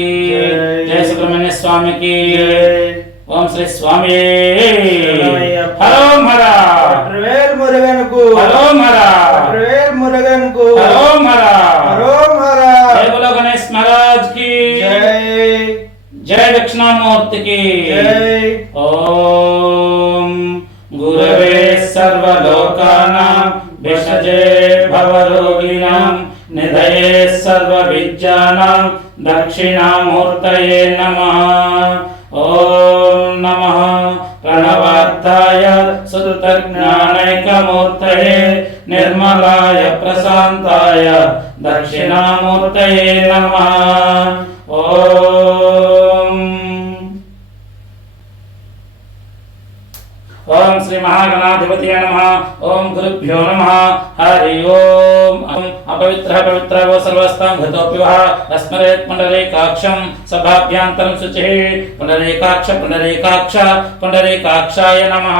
की। जय। सुब्रमण्य स्वामी की। ओम श्री स्वामी। हरो महाराज। ट्रेवल मुरगन को। हरो महाराज। ट्रेवल मुरगन को। हरो महाराज। हरो मरा जय बोलो गणेश महाराज की। जय। जय दक्षिणामूर्ति की। जय। ओम गुरवे सर्वलोकानां भेषजे भवरोगिणां। నిధయే సర్వవిద్యానాం దక్షిణామూర్తయే నమః. ఓం నమః. ప్రణవార్థాయ సుతజ్ఞానైకమూర్తయే నిర్మలాయ ప్రశాంతాయ దక్షిణామూర్తయే నమః. ఓం ఓం శ్రీ మహాగణాధిపతి నమ ఓం గురుభ్యో నమ హరి ఓం అపవిత్ర పవిత్ర వో సర్వస్తాం ఘతోపి వః అస్మరేత్ పుండరీకాక్షం సభాభ్యాంతరం శుచి పుండరీకాక్ష పుండరీకాక్ష పుండరీకాక్షాయ నమః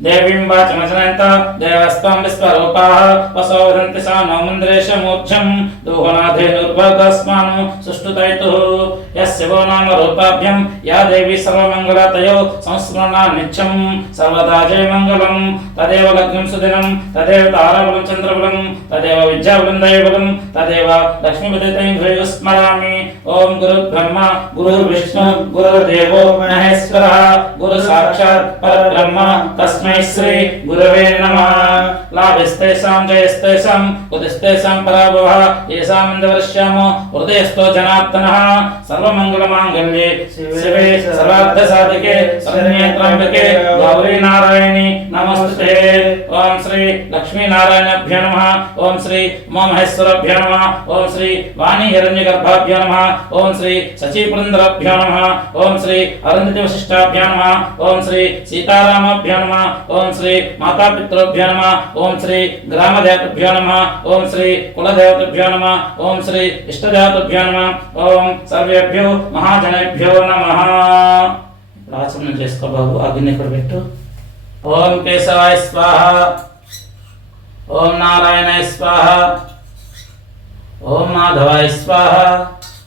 దేవీం వాచమచనంత వాచమజనంత విశ్వరూపాః విశ్వరూపాः వసోదంతి సా నో దోహనాథే దూహనాధేనుర్భగస్మాను సుష్టుతైతుః యస్యవో నామ రూపాభ్యం యా దేవి సర్వమంగళతయో సంస్మరణా నిత్యం సర్వదా జయ మంగళం తదేవ లగ్నం సుదినం తదేవ తారాబలం చంద్రబలం తదేవ విద్యాబలం దైవబలం తదేవ లక్ష్మీపతిం హృదయ స్మరామి ఓం గురు బ్రహ్మ గురు విష్ణు గురు దేవో మహేశ్వర గురు సాక్షాత్ పరబ్రహ్మ తస్మై శ్రీ గురవే నమః. లాభిస్తేషాం జయస్తేషాం ఉదిస్తేషాం పరాభవ ఏషాం ఇంద్రశ్యామో హృదయస్థో జనార్దన. సర్వమంగళమాంగళ్యే శివే సర్వార్థ సాధికే శరణ్యేత్రాంబకే గౌరీ నారాయణి నమస్తే. శ్రీ లక్ష్మీ నమ ఓం శ్రీ ఉమామహేశ్వరభ్యో నమ ఓం శ్రీ వాణి హిరణ్యగర్భాభ్యో నమ ఓం శ్రీ సచీపురంద్రభ్యో నమ ఓం శ్రీ అరుంధతి వశిష్టాభ్యో నమ ఓం శ్రీ సీతారామభ్యో నమ ఓం శ్రీ మాతాపితృభ్యో నమ ఓం శ్రీ గ్రామదేవతభ్యో నమ ఓం శ్రీ కులదేవతభ్యో నమ ఓం శ్రీ ఇష్టదేవతభ్యో నమ ఓం సర్వేభ్యో మహాజనేభ్యో నమ ఇప్పుడు ఆచమనం చేసుకో బాబు అగ్ని ఇక్కడ పెట్టు ఓం కేశవాయ స్వాహ ओम नारायण स्वाहा ओम माधवाय स्वाहा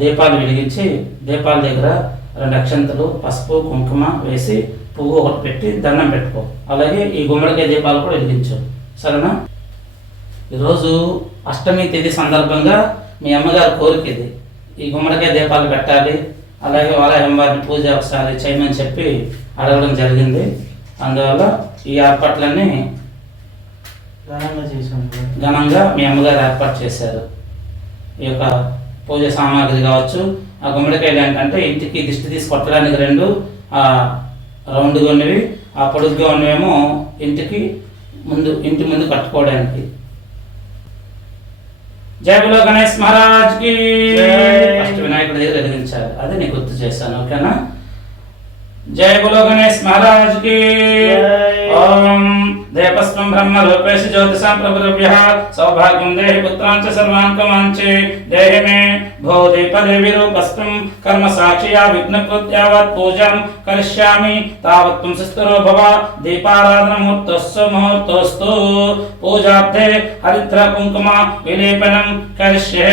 దీపాలు వెలిగించి దీపాల దగ్గర రెండు అక్షంతలు పసుపు కుంకుమ వేసి పువ్వు ఒకటి పెట్టి దండం పెట్టుకో. అలాగే ఈ గుమ్మడికాయ దీపాలు కూడా వెలిగించు. సరేనా? ఈరోజు అష్టమి తేదీ సందర్భంగా మీ అమ్మగారి కోరిక ఇది. ఈ గుమ్మడికాయ దీపాలు పెట్టాలి అలాగే వాళ్ళ అమ్మవారిని పూజ ఒకసారి చేయమని చెప్పి అడగడం జరిగింది. అందువల్ల ఈ ఏర్పాట్లన్నీ ఘనంగా చేశాం ఘనంగా మీ అమ్మగారు ఏర్పాటు చేశారు. ఈ యొక్క పూజ సామాగ్రి కావచ్చు ఆ గుమ్మడికాయలు ఏంటంటే ఇంటికి దిష్టి తీసి కొట్టడానికి రెండు ఆ రౌండ్గా ఉన్నవి ఆ పొడుగ్గా ఉన్నవేమో ఇంటికి ముందు ఇంటి ముందు కట్టుకోవడానికి. జై బలో గణేష్ మహారాజ్కి జై. ఫస్ట్ వినాయకుడి దగ్గర వెలిగించాలి అదే నీకు గుర్తు చేశాను ఓకేనా? జై బలో గణేష్ మహారాజ్కి. జై. ఓం. देवस्वं ब्रह्म लोकेश ज्योतिषां प्रभुरव्यः, सौभाग्यं देहि पुत्रां च सर्वान् कमाञ्चे देहि मे भो दीपदेवि रूपस्त्वं कर्म साक्षिया विघ्नकृत् यावत् पूजां करिष्यामि। तावत् त्वं सुस्तरो भव दीपाराधनमुहूर्तस्व मुहूर्तोऽस्तु। पूजाब्धे हरिद्रा कुङ्कुमा विलेपनं करिष्ये।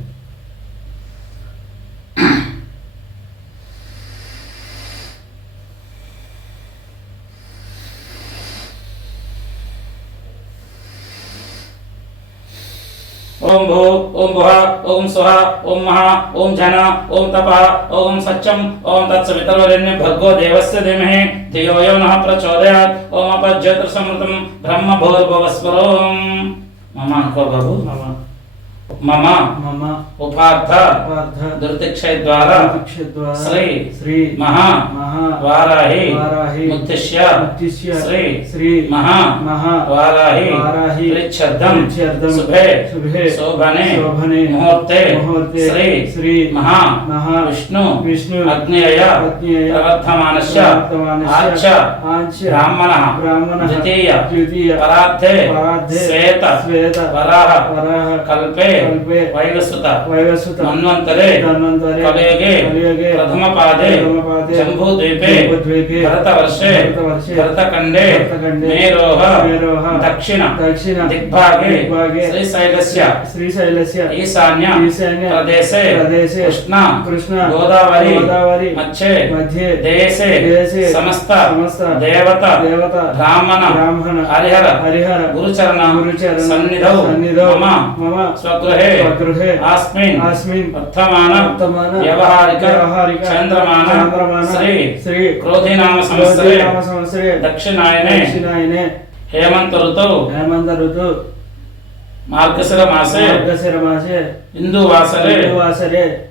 ओम भो, ओम भुह ओम स्वः ओम महा, ओम जन ओम तपा, ओम सच्चम, ओम तत्सवितर्वरेण्य भगवो देवस्य धीमहि। धियो यो नः प्रचोदयात्। ओम अपज्योतिर्समृतं ब्रह्मभूर्भुवस्वरोम् मम अंको बाबू। मम। मम मम उपार्थ उपार्थ दुर्तिक्षय द्वारा दुर्तिक्षय द्वारा श्री श्री महा महा वाराहि वाराहि मुत्तिष्य मुत्तिष्य श्री श्री महा महा वाराहि वाराहि प्रिच्छर्दम प्रिच्छर्दम सुभे सुभे शोभने शोभने मुहूर्ते मोहते श्री श्री महा महा विष्णु विष्णु अग्नेय अग्नेय प्रवर्धमानस्य आच आच ब्राह्मणः ब्राह्मणः द्वितीय द्वितीय श्वेत श्वेत वराह वराह कल्पे ವೈವಸ್ಸುತ ವೈವಸ್ಸುತ ಮನ್ವಂತರೆ ಮನ್ವಂತರೆ ಕಲಿಯಗೆ ಕಲಿಯಗೆ ಪ್ರಥಮ ಪಾದೆ ಪ್ರಥಮ ಪಾದೆ ಶಂಭು ದ್ವೀಪೆ ದ್ವೀಪೆ ಭರತ ವರ್ಷೆ ಭರತ ವರ್ಷೆ ಭರತ ಕಂಡೆ ಮೇರೋಹ ಮೇರೋಹ ದಕ್ಷಿಣ ದಕ್ಷಿಣ ದಿಗ್ಭಾಗೆ ದಿಗ್ಭಾಗೆ ಶ್ರೀಶೈಲಸ್ಯ ಶ್ರೀಶೈಲಸ್ಯ ಈಶಾನ್ಯ ಈಶಾನ್ಯ ಪ್ರದೇಶೆ ಪ್ರದೇಶೆ ಕೃಷ್ಣ ಕೃಷ್ಣ ಗೋದಾವರಿ ಗೋದಾವರಿ ಮಧ್ಯೆ ಮಧ್ಯೆ ದೇಶೆ ದೇಶೆ ಸಮಸ್ತ ಸಮಸ್ತ ದೇವತಾ ದೇವತಾ ಬ್ರಾಹ್ಮಣ ಬ್ರಾಹ್ಮಣ ಹರಿಹರ ಹರಿಹರ ಗುರುಚರಣ ಗುರುಚರಣ ಸನ್ನಿಧೌ ಸನ್ನಿಧೌ ಮಮ ಮಮ ಸ್ವಗೃಹ ఆస్మిన్ వర్తమాన వర్తమాన వ్యవహారిక వ్యవహారిక చంద్రమాన చంద్రమాన శ్రీ శ్రీ క్రోధినామ సంవత్సరే నామ సంవత్సరే దక్షిణాయనే దక్షిణాయనే హేమంత ఋతౌ హేమంత ఋతు మార్గశిర మాసే మార్గశిర మాసే హిందూ వాసరే వాసరే శుభ నక్షత్రే శుభ నక్షత్రే శుభయోగే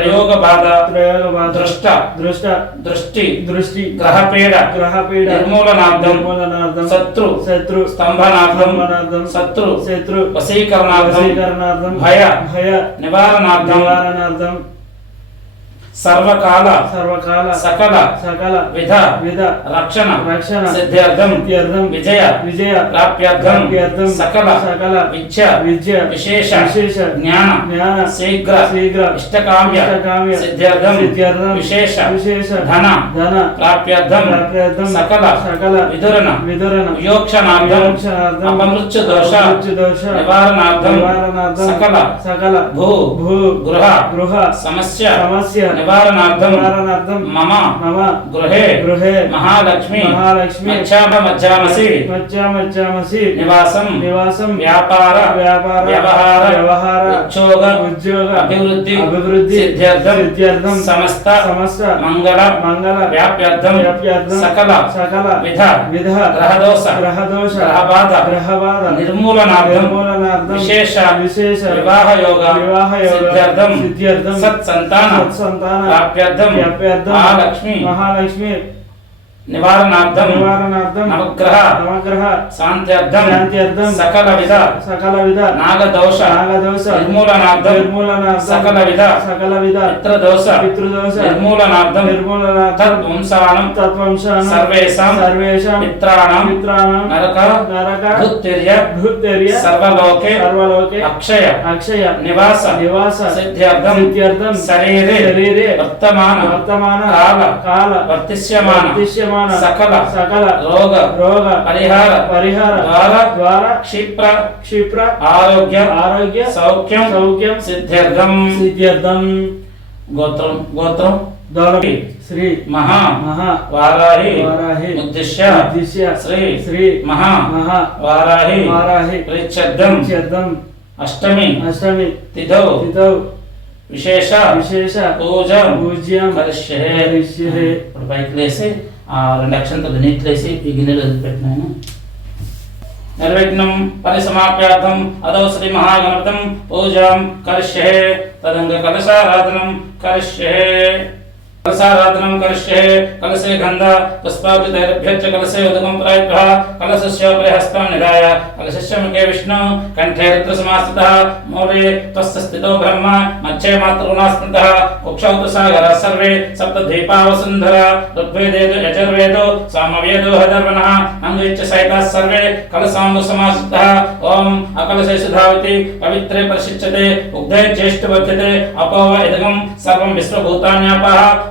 ప్రయోగ బాధ ప్రయోగ బాధ దృష్ట దృష్ట దృష్టి దృష్టి గ్రహపీడ గ్రహపీడ నిర్మూలనార్థం నిర్మూలనార్థం శత్రు శత్రు స్తంభనార్థం స్తంభనార్థం శత్రు శత్రు వశీకరణార్థం వశీకరణార్థం భయ భయ నివారణార్థం నివారణార్థం సర్వకాల సర్వకాల సకల సకల విధ విధ రక్షణ రక్షణ సిద్ధ్యర్థం సిద్ధ్యర్థం విజయ విజయ ప్రాప్యార్థం ప్రాప్యార్థం సకల సకల విద్య విద్య విశేష విశేష జ్ఞాన జ్ఞాన శీఘ్ర శీఘ్ర ఇష్టకామ్య ఇష్టకామ్య సిద్ధ్యర్థం సిద్ధ్యర్థం విశేష విశేష ధన ధన ప్రాప్యార్థం ప్రాప్యార్థం సకల సకల విదురణ విదురణ వియోక్షణార్థం వియోక్షణార్థం అపమృత్యు దోష అపమృత్యు దోష నివారణార్థం నివారణార్థం సకల సకల భూ భూ గృహ గృహ సమస్య సమస్య నివారణార్థం నివారణార్థం మమ మమ గృహే గృహే మహాలక్ష్మి మహాలక్ష్మి మధ్యాహ్న మధ్యామసి మధ్యామధ్యామసి నివాసం నివాసం వ్యాపార వ్యాపార వ్యవహార వ్యవహార ఉద్యోగ ఉద్యోగ అభివృద్ధి అభివృద్ధి సిద్ధ్యర్థం సిద్ధ్యర్థం సమస్త సమస్త మంగళ మంగళ వ్యాప్యార్థం వ్యాప్యార్థం సకల సకల విధ విధ గ్రహదోష గ్రహదోష గ్రహబాధ గ్రహబాధ నిర్మూలనార్థం నిర్మూలనార్థం విశేష విశేష వివాహ యోగ వివాహ యోగ సిద్ధ్యర్థం సిద్ధ్యర్థం సత్సంతాన సత్సంతాన ప్రాప్యార్థం వ్యాప్యార్థం మహాలక్ష్మి. మహాలక్ష్మి. నివారణార్థం నివారణార్థం నవగ్రహ నవగ్రహ శాంత్యర్థం శాంత్యర్థం సకల విధ సకల విధ నాగదోష నాగదోష నిర్మూలనార్థం నిర్మూలనార్థం సకల విధ సకల విధ పితృదోష పితృదోష నిర్మూలనార్థం నిర్మూలనార్థం తద్వంశానం తత్వంశానం సర్వేషాం సర్వేషాం మిత్రాణం మిత్రాణం నరక నరక భృత్తిర్య భూతేర్య సర్వలోకే సర్వలోకే అక్షయ అక్షయ నివాస నివాస సిద్ధ్యర్థం సిద్ధ్యర్థం శరీరే శరీరే వర్తమాన వర్తమాన కాల కాల వర్తిష్యమాన వర్తిష్యమాన ವಿದ್ಯಮಾನ ಸಕಲ ಸಕಲ ರೋಗ ರೋಗ ಪರಿಹಾರ ಪರಿಹಾರ ದ್ವಾರ ದ್ವಾರ ಕ್ಷಿಪ್ರ ಕ್ಷಿಪ್ರ ಆರೋಗ್ಯ ಆರೋಗ್ಯ ಸೌಖ್ಯಂ ಸೌಖ್ಯಂ ಸಿದ್ಧ್ಯರ್ಥಂ ಸಿದ್ಧ್ಯರ್ಥಂ गोत्रम गोत्रम दौलवी श्री महा महा वाराही वाराही उद्देश्य उद्देश्य श्री श्री महा महा वाराही वाराही परिच्छेदम छेदम अष्टमी अष्टमी तिथौ तिथौ विशेष विशेष पूजा पूज्यम करिष्ये करिष्ये पढ़ पाइक ले రెండు అక్షంతలు నీటిలేసి ఈ గిన్నెలు వదిలిపెట్టినాను. నిర్విఘ్నం పరిసమాప్యార్థం అదో శ్రీ మహాగణపతం పూజాం కరిష్యే తదంగ కలశారాధనం కరిష్యే कलशाराधनम् कलश्यः कलशे गन्ध तस्माभितैरभ्यश्च कलशे उदकम् प्रायुः कलशस्योपरि हस्तान् निधाय कलशस्य मुखे विष्णु, कण्ठे रुद्रसमास्थितः मूले त्वस्य स्थितो ब्रह्म मच्छे मातृगुणास्मृतः, कुक्षौ तु सागरः सर्वे, सप्तद्वीपावसुन्धर ऋग्वेदेतु यजुर्वेदो, सामवेदो हदर्वणः नन्दुच्च सहिताः सर्वे कलसाम्बुसमाश्रितः ओम् अकलशेषु धावति पवित्रे प्रशिच्यते उग्धे ज्येष्ठबध्यते, अपोव इदगम् सर्वम् विश्वभूतान्यापाः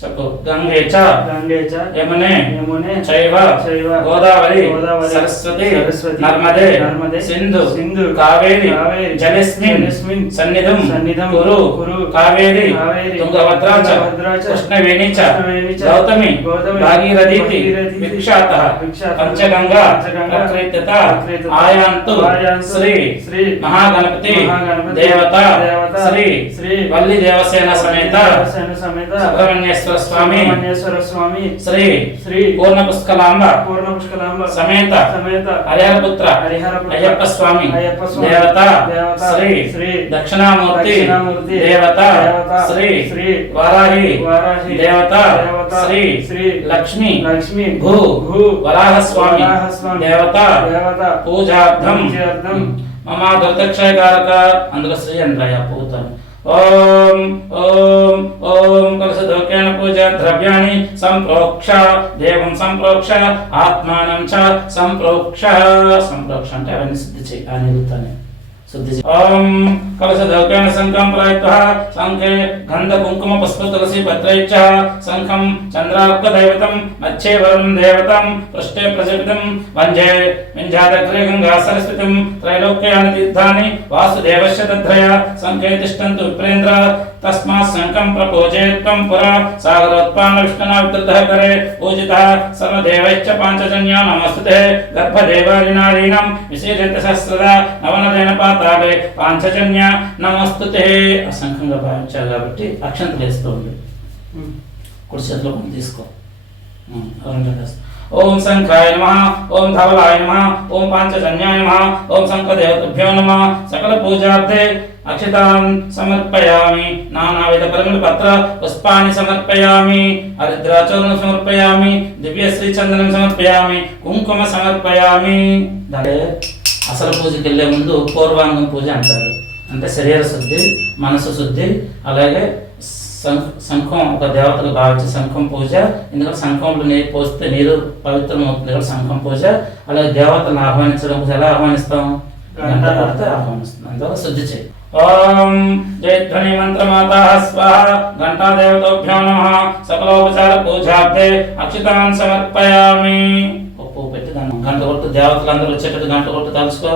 చెప్పు. గంగే చ గంగే చ యమునే యమునే చైవ చైవ గోదావరి గోదావరి సరస్వతి సరస్వతి నర్మదే నర్మదే సింధు సింధు కావేరి కావేరి జలస్మిన్ జలస్మిన్ సన్నిధం సన్నిధం కురు కురు కావేరి కావేరి తుంగభద్రా చ తుంగభద్రా చ కృష్ణవేణి చ కృష్ణవేణి చ గౌతమి గౌతమి భాగీరథీతి విక్షాతః పంచగంగా ప్రకృతిత ఆయాంతు శ్రీ శ్రీ మహాగణపతి మహాగణపతి దేవత దేవత శ్రీ శ్రీ వల్లి దేవసేన సమేత సమేత సుబ్రహ్మణ్యేశ్వర స్వామి. సుబ్రహ్మణ్యేశ్వర స్వామి. శ్రీ శ్రీ పూర్ణ పుష్కలాంబ పూర్ణ పుష్కలాంబ సమేత. సమేత. హరిహరపుత్ర. హరిహరపుత్ర. అయ్యప్ప స్వామి. అయ్యప్ప స్వామి. దేవత. దేవత. శ్రీ శ్రీ దక్షిణామూర్తి. దక్షిణామూర్తి. దేవత. దేవత. శ్రీ శ్రీ వారాహి. వారాహి. దేవత. దేవత. శ్రీ శ్రీ లక్ష్మి. లక్ష్మి. భూ భూ వరాహ స్వామి వరాహ స్వామి దేవత. దేవత. పూజార్థం. పూజార్థం. మమ దుర్దక్షయకారక అందులో శ్రీ అంటాయ పూతని ఓం ఓం ఓం కలశదోకేన పూజ ద్రవ్యాణి సంప్రోక్ష దేవం సంప్రోక్ష ఆత్మానం చ సంప్రోక్ష. సంప్రోక్ష అంటే అవన్నీ శుద్ధి చేయి ఆ నిరుతాన్ని శుద్ధి చేయి ఓం కలశదోకేన శంఖం ప్రయత్వ శంఖే గంధ కుంకుమ పుష్ప తులసి పత్రైచ్చ శంఖం చంద్రార్క దైవతం మధ్యే వరుణం దేవతం పృష్ఠే ప్రజపితం వంజే వింజాదగ్రే గంగా సరస్వతిం త్రైలోక్యాని తీర్థాని వాసుదేవస్య తద్రయ శంఖే తిష్టంతు విప్రేంద్ర తస్మాత్ శంఖం ప్రపోజేత్వం పురా సాగరోత్పాన్న విష్ణునా విద్రుతః కరే పూజితः సర్వదేవైశ్చ పాంచజన్యా నమస్తుతే గర్భదేవాది నారీణం విశేషంత సహస్రదా నవనదైన పాతాళే పాంచజన్య నమస్తుతే అసంఖ్యంగా భావించారు కాబట్టి అక్షంతలు వేస్తూ ఉంది కుడి చేతిలో కొన్ని తీసుకో ఉమ్, రెండు వేసుకో. ఓం శంఖాయ నమ ఓం ధవలాయ నమ ఓం పాంచజన్యాయ నమ ఓం శంఖదేవతభ్యో నమ సకల పూజార్థే అక్షతాన్ సమర్పయామి నానావిధ పరిమళ పత్ర పుష్పాన్ని సమర్పయామి హరిద్రాచూర్ణం సమర్పయామి దివ్య చందనం సమర్పయామి కుంకుమ సమర్పయామి. అంటే అసలు పూజకి వెళ్ళే ముందు పూర్వాంగం పూజ అంటారు. అంటే శరీర శుద్ధి మనసు శుద్ధి అలాగే శంఖ- శంఖం ఒక దేవతకు భావించే శంఖం పూజ ఎందుకంటే శంఖంలో నీరు పోస్తే నీరు పవిత్రం అవుతుంది కాబట్టి శంఖం పూజ అలాగే దేవతలను ఆహ్వానించడం ఎలా ఆహ్వానిస్తాం? గంట కొడితే ఆహ్వానిస్తుంది అందువల్ల శుద్ధి చేయి ఓం జయధ్వని మంత్రమాత స్వాహ ఘంటా దేవతోభ్యో నమ సకలోపచార పూజార్థే అక్షితాన్ సమర్పయామి ఉప్పు పెట్టి దాన్ని గంట కొట్టు దేవతలు అందరూ వచ్చేటట్టు గంట కొట్టు తలుసుకో